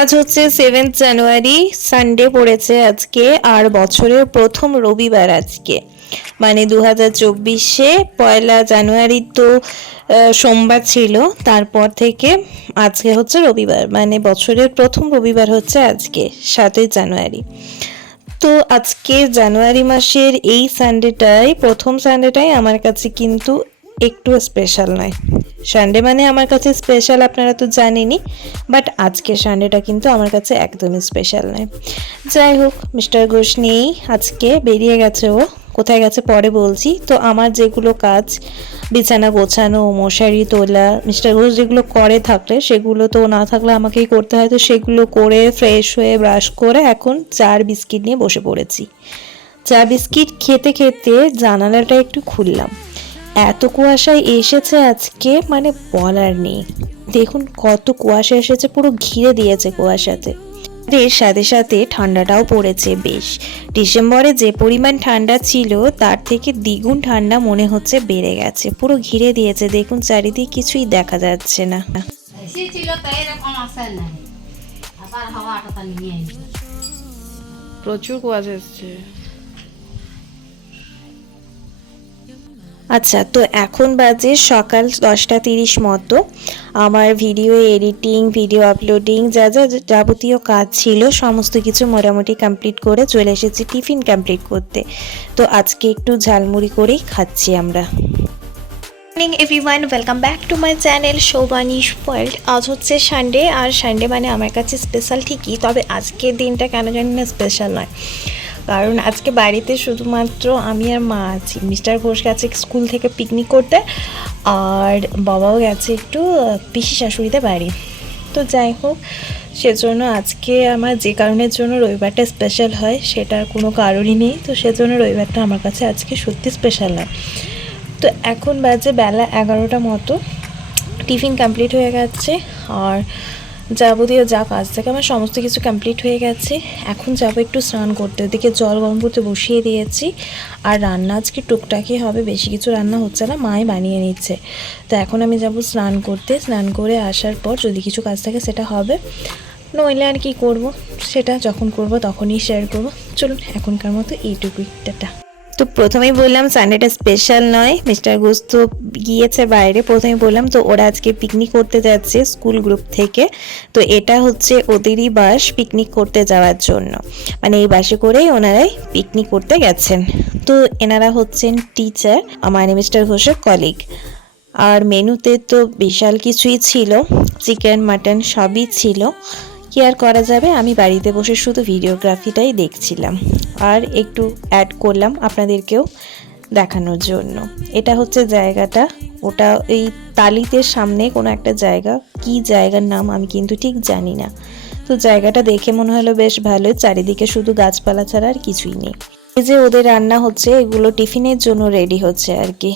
আজ হচ্ছে 7 জানুয়ারি, সানডে পড়েছে আজকে, আর বছরের প্রথম রবিবার আজকে। মানে 2024-এ 1 জানুয়ারি তো সোমবার ছিল, তারপর থেকে আজকে হচ্ছে রবিবার, মানে বছরের প্রথম রবিবার হচ্ছে আজকে 7 জানুয়ারি। তো আজকে জানুয়ারি মাসের এই সানডেটাই, প্রথম সানডেটাই আমার কাছে কিন্তু একটু স্পেশাল নয়। সানডে মানে আমার কাছে স্পেশাল আপনারা তো জানেনই, বাট আজকে সানডেটা কিন্তু আমার কাছে একদমই স্পেশাল নয়। যাই হোক, মিস্টার ঘোষ নেই আজকে, বেরিয়ে গেছে ও। কোথায় গেছে পরে বলছি। তো আমার যেগুলো কাজ, বিছানা গোছানো, মশারি তোলা, মিস্টার ঘোষ যেগুলো করে থাকলে সেগুলো তো না থাকলে আমাকেই করতে হয়। তো সেগুলো করে ফ্রেশ হয়ে ব্রাশ করে এখন চার বিস্কিট নিয়ে বসে পড়েছি। চা বিস্কিট খেতে খেতে জানালাটা একটু খুললাম। এত কুয়াশায় এসেছে আজকে, মানে বলার নেই। দেখুন কত কুয়াশা এসেছে, পুরো ঘিরে দিয়েছে কুয়াশাতে। এর সাথে সাথে ঠান্ডাটাও পড়েছে বেশ। ডিসেম্বরে যে পরিমাণ ঠান্ডা ছিল তার থেকে দ্বিগুণ ঠান্ডা মনে হচ্ছে বেড়ে গেছে, পুরো ঘিরে দিয়েছে। দেখুন চারিদিকে কিছুই দেখা যাচ্ছে না। প্রচুর কুয়াশা এসছে। আচ্ছা, তো এখন বাজে সকাল 10টা 30 মতো। আমার ভিডিও এডিটিং, ভিডিও আপলোডিং, যা যা যাবতীয় কাজ ছিল সমস্ত কিছু মোটামুটি কমপ্লিট করে চলে এসেছি টিফিন কমপ্লিট করতে। তো আজকে একটু ঝালমুড়ি করেই খাচ্ছি আমরা। Morning everyone, welcome back to my channel Shobhanish world. আজ হচ্ছে সানডে, আর সানডে মানে আমার কাছে স্পেশাল ঠিকই, তবে আজকের দিনটা কেন জানি না স্পেশাল নয়। কারণ আজকে বাড়িতে শুধুমাত্র আমি আর মা আছি। মিস্টার ঘোষ গেছে স্কুল থেকে পিকনিক করতে, আর বাবাও গেছে একটু পিসি শাশুড়িতে বাড়ি। তো যাই হোক, সেজন্য আজকে আমার যে কারণের জন্য রবিবারটা স্পেশাল হয় সেটার কোনো কারণই নেই। তো সেজন্য রবিবারটা আমার কাছে আজকে সত্যি স্পেশাল নয়। তো এখন বাজে বেলা 11টা মতো। টিফিন কমপ্লিট হয়ে গেছে, আর যাবতীয় যা কাজ থাকে আমার সমস্ত কিছু কমপ্লিট হয়ে গেছে। এখন যাবো একটু স্নান করতে, ওদিকে জল গরম করতে বসিয়ে দিয়েছি। আর রান্না আজকে টুকটাকই হবে, বেশি কিছু রান্না হচ্ছে না, মাই বানিয়ে নিচ্ছে। তো এখন আমি যাব স্নান করতে। স্নান করে আসার পর যদি কিছু কাজ থাকে সেটা হবে, নইলে আর কি করব, সেটা যখন করব তখনই শেয়ার করব। চলুন এখনকার মতো এইটুকুই, টাটা। তো প্রথমেই বললাম সানডেটা স্পেশাল নয়, মিস্টার ঘোষ তো গিয়েছে বাইরে। প্রথমেই বললাম তো ওরা আজকে পিকনিক করতে যাচ্ছে স্কুল গ্রুপ থেকে। তো এটা হচ্ছে ওদেরই বাস পিকনিক করতে যাওয়ার জন্য, মানে এই বাসে করেই ওনারাই পিকনিক করতে গেছেন। তো এনারা হচ্ছেন টিচার, মানে মিস্টার ঘোষের কলিগ। আর মেনুতে তো বিশাল কিছুই ছিল, চিকেন মাটন সবই ছিল। কি আর করা যাবে, আমি বাড়িতে বসে শুধু ভিডিওগ্রাফিটাই দেখছিলাম, আর একটু অ্যাড করলাম আপনাদেরকেও দেখানোর জন্য। এটা হচ্ছে জায়গাটা, ওটা এই তালিতের সামনে কোনো একটা জায়গা, কি জায়গার নাম আমি কিন্তু ঠিক জানি না। তো জায়গাটা দেখে মনে হলো বেশ ভালোই, চারিদিকে শুধু গাছপালা ছাড়া আর কিছুই নেই। এই যে ওদের রান্না হচ্ছে, এগুলো টিফিনের জন্য রেডি হচ্ছে আর কি।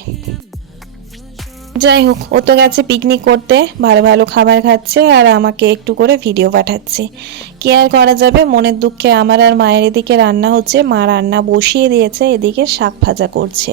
যাই হোক, ও তো গেছে পিকনিক করতে, ভালো ভালো খাবার খাচ্ছে আর আমাকে একটু করে ভিডিও পাঠাচ্ছে। কি আর করা যাবে, মনের দুঃখে আমার আর মায়ের এদিকে রান্না হচ্ছে, মা রান্না বসিয়ে দিয়েছে, এদিকে শাক ভাজা করছে।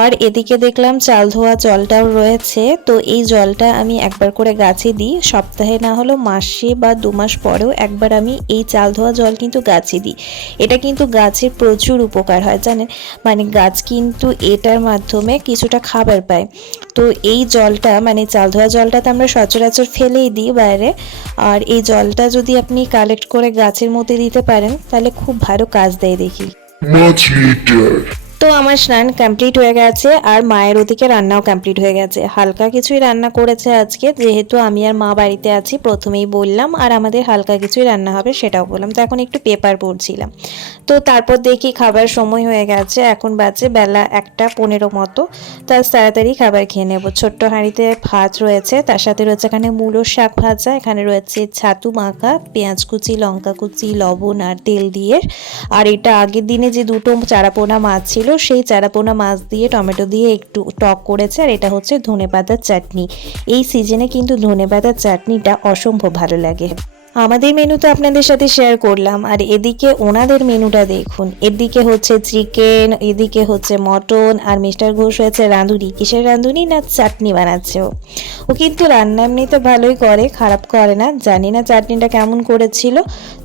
আর এদিকে দেখলাম চাল ধোয়া জলটাও রয়েছে। তো এই জলটা আমি একবার করে গাছে দিই, সপ্তাহে না হলেও মাসে বা 2 মাস পরেও একবার আমি এই চাল ধোয়া জল কিন্তু গাছে দিই। এটা কিন্তু গাছের প্রচুর উপকার হয় জানেন, মানে গাছ কিন্তু এটার মাধ্যমে কিছুটা খাবার পায়। তো এই জলটা, মানে চাল ধোয়া জলটা তো আমরা সচরাচর ফেলেই দিই বাইরে, আর এই জলটা যদি আপনি কালেক্ট করে গাছের মধ্যে দিতে পারেন তাহলে খুব ভালো কাজ দেয় দেখি। তো আমার স্নান কমপ্লিট হয়ে গেছে, আর মায়ের ওদিকে রান্নাও কমপ্লিট হয়ে গেছে। হালকা কিছুই রান্না করেছে আজকে, যেহেতু আমি আর মা বাড়িতে আছি প্রথমেই বললাম, আর আমাদের হালকা কিছুই রান্না হবে সেটাও বললাম। তো এখন একটু পেপার পড়ছিলাম। তো তারপর দেখি খাবার সময় হয়ে গেছে, এখন বাজে বেলা 1টা 15 মতো। তো আজ তাড়াতাড়ি খাবার খেয়ে নেব। ছোট্ট হাঁড়িতে ভাত রয়েছে, তার সাথে রয়েছে এখানে মূলোর শাক ভাজা, এখানে রয়েছে ছাতু মাখা, পেঁয়াজ কুচি, লঙ্কা কুচি, লবণ আর তেল দিয়ে। আর এটা আগের দিনে যে দুটো চারাপোনা মাছ ছিল সেই চারাপোনা মাছ দিয়ে টমেটো দিয়ে একটু টক করেছে। আর এটা হচ্ছে ধনেপাতার চাটনি। এই সিজনে কিন্তু ধনেপাতার চাটনিটা অসম্ভব ভালো লাগে। আমাদের মেনু তো আপনাদের সাথে শেয়ার করলাম, আর এদিকে ওনাদের মেনুটা দেখুন। এদিকে হচ্ছে চিকেন, এদিকে হচ্ছে মটন, আর মিস্টার ঘোষ হয়েছে রাঁধুনি। কিসের রাঁধুনি না চাটনি বানাচ্ছে ও কিন্তু রান্না এমনিতে ভালোই করে, খারাপ করে না। জানি না চাটনিটা কেমন করেছিল,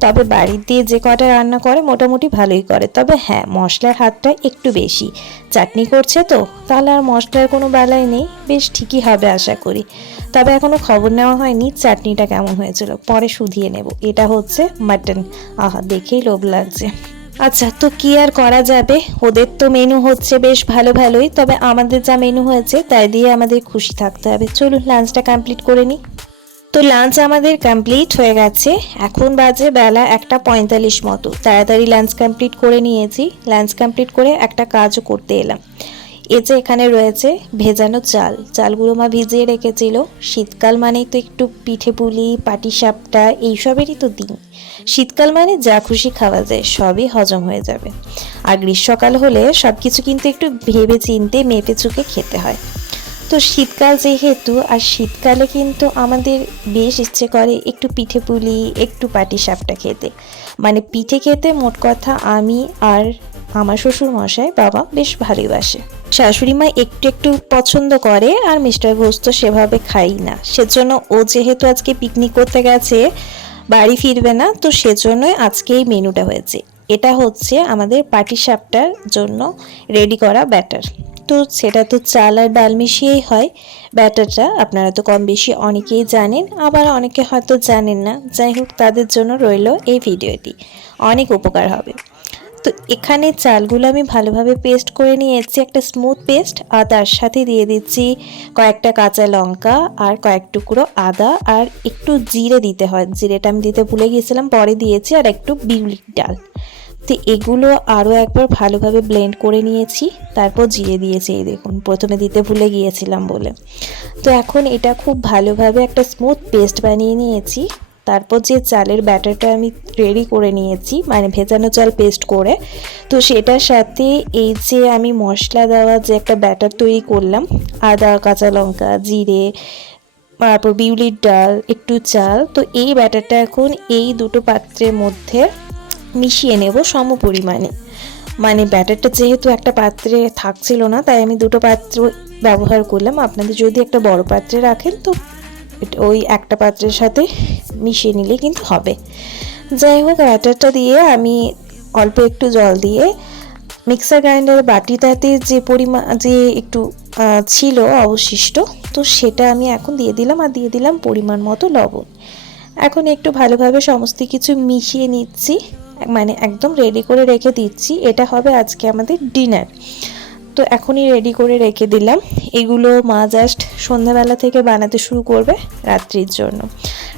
তবে বাড়ির দিয়ে যে কটা রান্না করে মোটামুটি ভালোই করে। তবে হ্যাঁ, মশলার হাতটা একটু বেশি। চাটনি করছে তো, তাহলে আর মশলার কোনো বেলায় নেই, বেশ ঠিকই হবে আশা করি। তবে এখনো খবর নেওয়া হয়নি চাটনিটা কেমন হয়েছিল, পরে শুধিয়ে নেব। এটা হচ্ছে মাটন, আহা দেখেই লোভ লাগছে। আচ্ছা, তো কি আর করা যাবে, ওদের তো মেনু হচ্ছে বেশ ভালো ভালোই, তবে আমাদের যা মেনু হয়েছে তাই দিয়ে আমাদের খুশি থাকতে হবে। চলুন লাঞ্চটা কমপ্লিট করে নিই। তো লাঞ্চ আমাদের কমপ্লিট হয়ে গেছে, এখন বাজে বেলা 1:45 মতো। তাড়াতাড়ি লাঞ্চ কমপ্লিট করে নিয়েছি। লাঞ্চ কমপ্লিট করে একটা কাজও করতে এলাম। এই যে এখানে রয়েছে ভেজানো চাল, চালগুলো মা ভিজিয়ে রেখেছিল। শীতকাল মানেই তো একটু পিঠে পুলি, পাটিসাপটা এইসবেরই তো দিন। শীতকাল মানে যা খুশি খাওয়া যায়, সবই হজম হয়ে যাবে। আর গ্রীষ্মকাল হলে সব কিছু কিন্তু একটু ভেবে চিনতে মেপে চুকে খেতে হয়। তো শীতকাল যেহেতু, আর শীতকালে কিন্তু আমাদের বেশ ইচ্ছে করে একটু পিঠে পুলি, একটু পাটিসাপটা খেতে। মানে পিঠে খেতে মোট কথা আমি আর আমার শ্বশুর মশাই বাবা বেশ ভালোবাসে। শাশুড়ি মা একটু একটু পছন্দ করে, আর মিস্টার ঘোষ তো সেভাবে খাই না। সেজন্য ও যেহেতু আজকে পিকনিক করতে গেছে, বাড়ি ফিরবে না, তো সেজন্যই আজকে এই মেনুটা হয়েছে। এটা হচ্ছে আমাদের পাটিসাপটার জন্য রেডি করা ব্যাটার। তো সেটা তো চাল আর ডাল মিশিয়েই হয় ব্যাটারটা। আপনারা তো কম বেশি অনেকেই জানেন, আবার অনেকে হয়তো জানেন না। যাই হোক, তাদের জন্য রইল এই ভিডিওটি, অনেক উপকার হবে। তো এখানে চালগুলো আমি ভালোভাবে পেস্ট করে নিয়েছি, একটা স্মুথ পেস্ট। আর তার সাথে দিয়ে দিচ্ছি কয়েকটা কাঁচা লঙ্কা, আর কয়েক টুকরো আদা, আর একটু জিরে দিতে হয়। জিরেটা আমি দিতে ভুলে গিয়েছিলাম, পরে দিয়েছি। আর একটু বিউলির ডাল। তো এগুলো আরও একবার ভালোভাবে ব্লেন্ড করে নিয়েছি, তারপর জিরে দিয়েছি। এই দেখুন, প্রথমে দিতে ভুলে গিয়েছিলাম বলে। তো এখন এটা খুব ভালোভাবে একটা স্মুথ পেস্ট বানিয়ে নিয়েছি। তারপর যে চালের ব্যাটারটা আমি রেডি করে নিয়েছি, মানে ভেজানো চাল পেস্ট করে, তো সেটার সাথে এই যে আমি মশলা দেওয়া যে একটা ব্যাটার তৈরি করলাম, আদা, কাঁচা লঙ্কা, জিরে, তারপর বিউলির ডাল, একটু চাল, তো এই ব্যাটারটা এখন এই দুটো পাত্রের মধ্যে মিশিয়ে নেব সম পরিমাণে। মানে ব্যাটারটা যেহেতু একটা পাত্রে থাকছিল না, তাই আমি দুটো পাত্র ব্যবহার করলাম। আপনাদের যদি একটা বড় পাত্রে রাখেন, তো ওই একটা পাত্রের সাথে মিশিয়ে নিলে কিন্তু হবে। যাই হোক, ব্যাটারটা দিয়ে আমি অল্প একটু জল দিয়ে মিক্সার গ্রাইন্ডারের বাটিটাতে যে পরিমাণ, যে একটু ছিল অবশিষ্ট, তো সেটা আমি এখন দিয়ে দিলাম। আর দিয়ে দিলাম পরিমাণ মতো লবণ। এখন একটু ভালোভাবে সমস্ত কিছু মিশিয়ে নিচ্ছি, মানে একদম রেডি করে রেখে দিচ্ছি। এটা হবে আজকে আমাদের ডিনার। তো এখনই রেডি করে রেখে দিলাম। এগুলো মা জাস্ট সন্ধ্যাবেলা থেকে বানাতে শুরু করবে রাত্রির জন্য।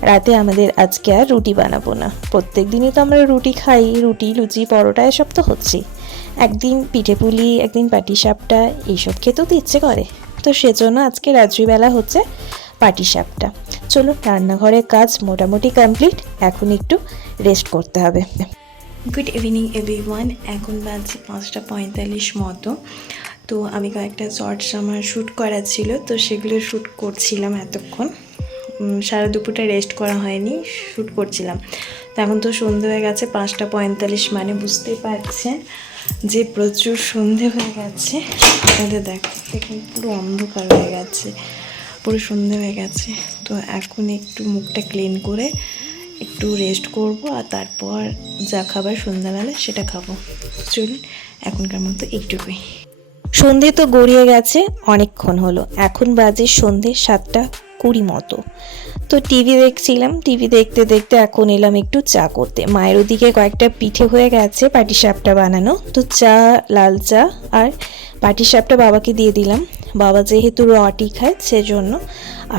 রাতে আমাদের আজকে আর রুটি বানাবো না। প্রত্যেক দিনই তো আমরা রুটি খাই, রুটি, লুচি, পরোটা এসব তো হচ্ছেই। একদিন পিঠে পুলি, একদিন পাটিসাপটা, এইসব খেতেও তো ইচ্ছে করে। তো সেজন্য আজকে রাত্রিবেলা হচ্ছে পাটিসাপটা। চলো, রান্নাঘরের কাজ মোটামুটি কমপ্লিট, এখন একটু রেস্ট করতে হবে। গুড ইভিনিং এভরিওয়ান, এখন বাজে 5:45 মতো। তো আমি কয়েকটা শর্টস আমার শ্যুট করা ছিল, তো সেগুলো শ্যুট করছিলাম এতক্ষণ। সারা দুপুরটা রেস্ট করা হয়নি, শ্যুট করছিলাম। তো এখন তো সন্ধে হয়ে গেছে 5:45, মানে বুঝতেই পারছেন যে প্রচুর সন্ধে হয়ে গেছে। আপনাদের দেখুন পুরো অন্ধকার হয়ে গেছে, পুরো সন্ধে হয়ে গেছে। তো এখন একটু মুখটা ক্লিন করে একটু রেস্ট করব, আর তারপর যা খাবার সন্ধ্যাবেলা সেটা খাবো। চলুন, এখনকার মতো একটুকুই। সন্ধে তো গড়িয়ে গেছে অনেকক্ষণ হলো, এখন বাজে সন্ধে 7:20 মতো। তো টিভি দেখছিলাম, টিভি দেখতে দেখতে এখন এলাম একটু চা করতে। মায়ের ওদিকে কয়েকটা পিঠে হয়ে গেছে পাটিসাপটা বানানো, তো চা, লাল চা আর পাটিসাপটা বাবাকে দিয়ে দিলাম। বাবা যেহেতু রটি খায় সেজন্য।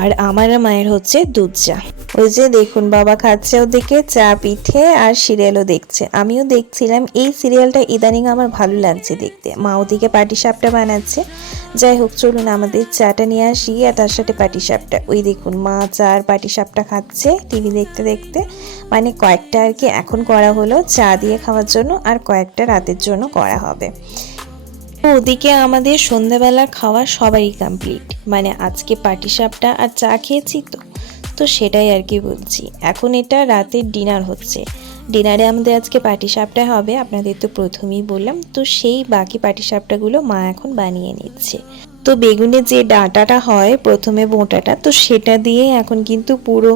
আর আমার মায়ের হচ্ছে দুধ চা। ওই যে দেখুন, বাবা খাচ্ছে ওদিকে চা, পিঠে আর সিরিয়ালও দেখছে। আমিও দেখছিলাম। এই সিরিয়ালটা ইদানিং আমার ভালো লাগছে দেখতে। মা ওদিকে পাটিসাপটা বানাচ্ছে। যাই হোক, চলুন আমাদের চাটা নিয়ে আসি, আর তার সাথে পাটিসাপটা। ওই দেখুন, মা চা আর পাটিসাপটা খাচ্ছে টিভি দেখতে দেখতে। মানে কয়েকটা আর কি এখন করা হলো চা দিয়ে খাওয়ার জন্য, আর কয়েকটা রাতের জন্য করা হবে। ওদিকে আমাদের সন্ধ্যাবেলা খাওয়া সবারই কমপ্লিট। মানে আজকে পাটিসাপটা আর চা খেয়েছি, তো তো সেটাই আর কি বলছি। এখন এটা রাতের ডিনার হচ্ছে। ডিনারে আমাদের আজকে পাটিসাপটা হবে, আপনাদের তো প্রথমেই বললাম। তো সেই বাকি পাটিসাপটাগুলো মা এখন বানিয়ে নিচ্ছে। তো বেগুনের যে ডাঁটাটা হয় প্রথমে, বোঁটাটা, তো সেটা দিয়ে এখন কিন্তু পুরো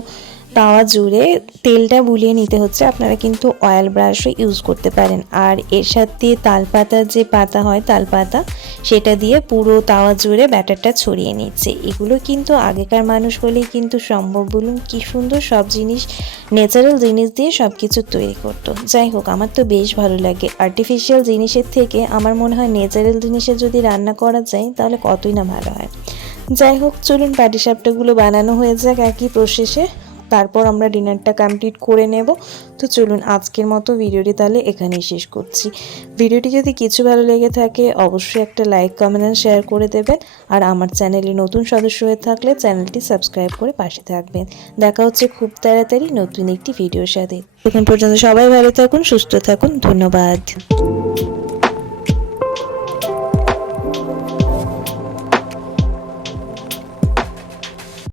তাওয়া জুড়ে তেলটা বুলিয়ে নিতে হচ্ছে। আপনারা কিন্তু অয়েল ব্রাশও ইউজ করতে পারেন। আর এর সাথে তালপাতার যে পাতা হয়, তালপাতা, সেটা দিয়ে পুরো তাওয়া জুড়ে ব্যাটারটা ছড়িয়ে নিচ্ছে। এগুলো কিন্তু আগেকার মানুষ বলেই কিন্তু সম্ভব। বলুন কি সুন্দর সব জিনিস, ন্যাচারাল জিনিস দিয়ে সব কিছু তৈরি করতো। যাই হোক, আমার তো বেশ ভালো লাগে। আর্টিফিশিয়াল জিনিসের থেকে আমার মনে হয় ন্যাচারাল জিনিসে যদি রান্না করা যায় তাহলে কতই না ভালো হয়। যাই হোক, চলুন পাটিসাপটাগুলো বানানো হয়ে যাক একই প্রসেসে, তারপর আমরা ডিনারটা কমপ্লিট করে নেব। তো চলুন আজকের মতো ভিডিওটি তাহলে এখানেই শেষ করছি। ভিডিওটি যদি কিছু ভালো লেগে থাকে অবশ্যই একটা লাইক, কমেন্ট আর শেয়ার করে দেবেন। আর আমার চ্যানেলে নতুন সদস্য হয়ে থাকলে চ্যানেলটি সাবস্ক্রাইব করে পাশে থাকবেন। দেখা হচ্ছে খুব তাড়াতাড়ি নতুন একটি ভিডিওর সাথে। তখন পর্যন্ত সবাই ভালো থাকুন, সুস্থ থাকুন। ধন্যবাদ।